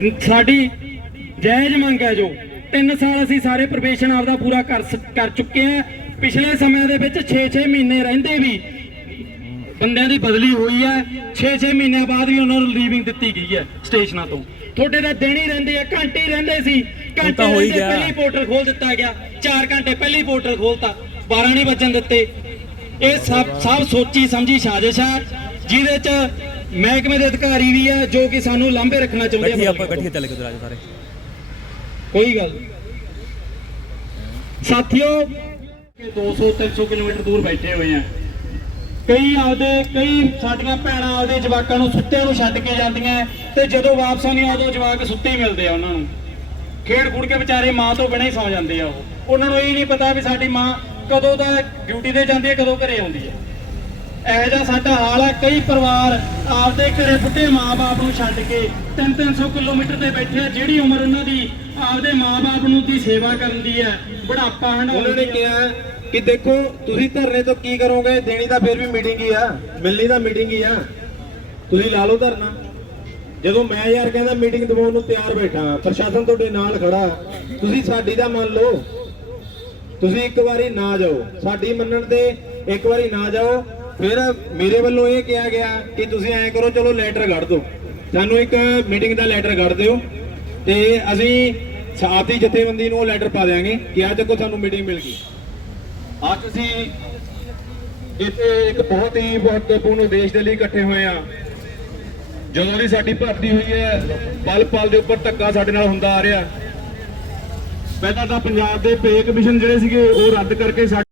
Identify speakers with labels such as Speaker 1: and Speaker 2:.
Speaker 1: ਸਾਡੀ ਜਾਇਜ਼ ਮੰਗ ਹੈ ਜੋ। 3 ਸਾਲ ਅਸੀਂ ਸਾਰੇ ਪ੍ਰੋਫੈਸ਼ਨ ਆਪਦਾ ਪੂਰਾ ਕਰ ਕਰ ਚੁੱਕੇ ਆ ਪਿਛਲੇ ਸਮੇਂ ਦੇ ਵਿੱਚ 6-6 ਮਹੀਨੇ ਰਹਿੰਦੇ ਵੀ ਬੰਦਿਆਂ ਦੀ ਬਦਲੀ ਹੋਈ ਹੈ। 6-6 ਮਹੀਨਿਆਂ ਬਾਅਦ ਵੀ ਉਹਨਾਂ ਨੂੰ ਲੀਵਿੰਗ ਦਿੱਤੀ ਗਈ ਹੈ ਸਟੇਸ਼ਨਾਂ ਤੋਂ। ਤੁਹਾਡੇ ਤਾਂ ਦਿਨ ਹੀ ਰਹਿੰਦੇ ਆ ਘੰਟੇ ਰਹਿੰਦੇ ਸੀ। ਘੰਟੇ। ਪਹਿਲੀ ਪੋਰਟਲ ਖੋਲ ਦਿੱਤਾ ਗਿਆ। 4 ਘੰਟੇ ਪਹਿਲੀ ਪੋਰਟਲ ਖੋਲਤਾ 12 ਨਹੀਂ ਵੱਜਣ ਦਿੱਤੇ। ਇਹ ਸਭ ਸਭ ਸੋਚੀ ਸਮਝੀ ਸਾਜ਼ਿਸ਼ ਹੈ। ਜਿਹਦੇ ਚ ਮਹਿਕਮੇ ਦੇ ਅਧਿਕਾਰੀ ਵੀ ਹੈ ਜੋ ਕਿ ਸਾਨੂੰ ਲਾਂਭੇ ਰੱਖਣਾ ਚਾਹੁੰਦੇ
Speaker 2: ਬੈਠੀ
Speaker 1: ਆ
Speaker 2: ਆਪਾਂ ਬੈਠੀ ਚੱਲ ਕੇ ਆ ਜਾਓ ਸਾਰੇ।
Speaker 1: ਕੋਈ ਗੱਲ। ਸਾਥੀਓ 200 300 ਕਿਲੋਮੀਟਰ ਦੂਰ ਬੈਠੇ ਹੋਏ ਆ। ਕਈ ਆਪਦੇ ਕਈ ਸਾਡੀਆਂ ਭੈਣਾਂ ਆਪਦੇ ਜਵਾਕਾਂ ਨੂੰ ਸੁੱਤਿਆਂ ਨੂੰ ਛੱਡ ਕੇ ਜਾਂਦੀਆਂ ਤੇ ਜਦੋਂ ਵਾਪਸ ਆਉਂਦੀਆਂ ਉਦੋਂ ਜਵਾਕ ਸੁੱਤੇ ਹੀ ਮਿਲਦੇ ਆ ਉਹਨਾਂ ਨੂੰ। ਖੇਡ ਖੁੜ ਕੇ ਵਿਚਾਰੇ ਮਾਂ ਤੋਂ ਬਿਨਾਂ ਹੀ ਸੌ ਜਾਂਦੇ ਆ ਉਹ। ਉਹਨਾਂ ਨੂੰ ਇਹ ਨਹੀਂ ਪਤਾ ਵੀ ਸਾਡੀ ਮਾਂ ਕਦੋਂ ਦਾ ਡਿਊਟੀ ਤੇ ਜਾਂਦੀ ਹੈ ਕਦੋਂ ਘਰੇ ਆਉਂਦੀ ਹੈ ਇਹੋ ਜਿਹਾ ਸਾਡਾ ਹਾਲ ਹੈ ਕਈ ਪਰਿਵਾਰ ਆਪਦੇ ਘਰੇ ਬੁੱਢੇ ਮਾਪੇ ਨੂੰ ਛੱਡ ਕੇ 3-300 ਕਿਲੋਮੀਟਰ ਤੇ ਬੈਠੇ ਆ ਜਿਹੜੀ ਉਮਰ ਉਹਨਾਂ ਦੀ ਆਪਦੇ ਮਾਪੇ ਨੂੰ ਦੀ ਸੇਵਾ ਕਰਨ ਦੀ ਹੈ ਬੁਢਾਪਾ ਹਨਾ
Speaker 3: ਉਹਨਾਂ ਨੇ ਕਿਹਾ ਕਿ ਦੇਖੋ ਤੁਸੀਂ ਧਰਨੇ ਤੋਂ ਕੀ ਕਰੋਗੇ? ਦੇਣੀ ਤਾਂ ਫਿਰ ਵੀ ਮੀਟਿੰਗ ਹੀ ਆ ਮਿਲਣੀ ਤਾਂ ਮੀਟਿੰਗ ਹੀ ਆ। ਤੁਸੀਂ ਲਾ ਲਓ ਧਰਨਾ। ਜਦੋਂ ਮੈਂ ਯਾਰ ਕਹਿੰਦਾ ਮੀਟਿੰਗ ਦਵਾਉਣ ਨੂੰ ਤਿਆਰ ਬੈਠਾ ਪ੍ਰਸ਼ਾਸਨ ਤੁਹਾਡੇ ਨਾਲ ਖੜਾ ਤੁਸੀਂ ਸਾਡੀ ਦਾ ਮੰਨ ਲਓ। ਤੁਸੀਂ ਇੱਕ ਵਾਰੀ ਨਾ ਜਾਓ। ਸਾਡੀ ਮੰਨਣ ਤੇ ਇੱਕ ਵਾਰੀ ਨਾ ਜਾਓ ਫਿਰ ਮੇਰੇ ਵੱਲੋਂ ਇਹ ਕਿਹਾ ਗਿਆ ਕਿ ਤੁਸੀਂ ਐਂ ਕਰੋ, ਚਲੋ ਲੈਟਰ ਕੱਢ ਦਿਓ। ਸਾਨੂੰ ਇੱਕ ਮੀਟਿੰਗ ਦਾ ਲੈਟਰ ਕੱਢ ਦਿਓ ਤੇ ਅਸੀਂ ਸਾਥੀ ਜਥੇਬੰਦੀ ਨੂੰ ਉਹ ਲੈਟਰ ਪਾ ਦਿਆਂਗੇ ਕਿ ਅੱਜ ਦੇਖੋ ਸਾਨੂੰ ਮੀਟਿੰਗ ਮਿਲ ਗਈ। ਅੱਜ ਅਸੀਂ ਇੱਥੇ ਇੱਕ ਬਹੁਤ ਹੀ ਮਹੱਤਵਪੂਰਨ ਉਦੇਸ਼ ਦੇ ਲਈ ਇਕੱਠੇ ਹੋਏ ਆ ਜਦੋਂ ਦੀ ਸਾਡੀ ਭਰਤੀ ਹੋਈ ਹੈ, ਪਲ ਪਲ ਦੇ ਉੱਪਰ ਧੱਕਾ ਸਾਡੇ ਨਾਲ ਹੁੰਦਾ ਆ ਰਿਹਾ। ਪਹਿਲਾਂ ਤਾਂ ਪੰਜਾਬ ਦੇ ਪੇ ਕਮਿਸ਼ਨ ਜਿਹੜੇ ਸੀਗੇ, ਉਹ ਰੱਦ ਕਰਕੇ ਸਾਡੇ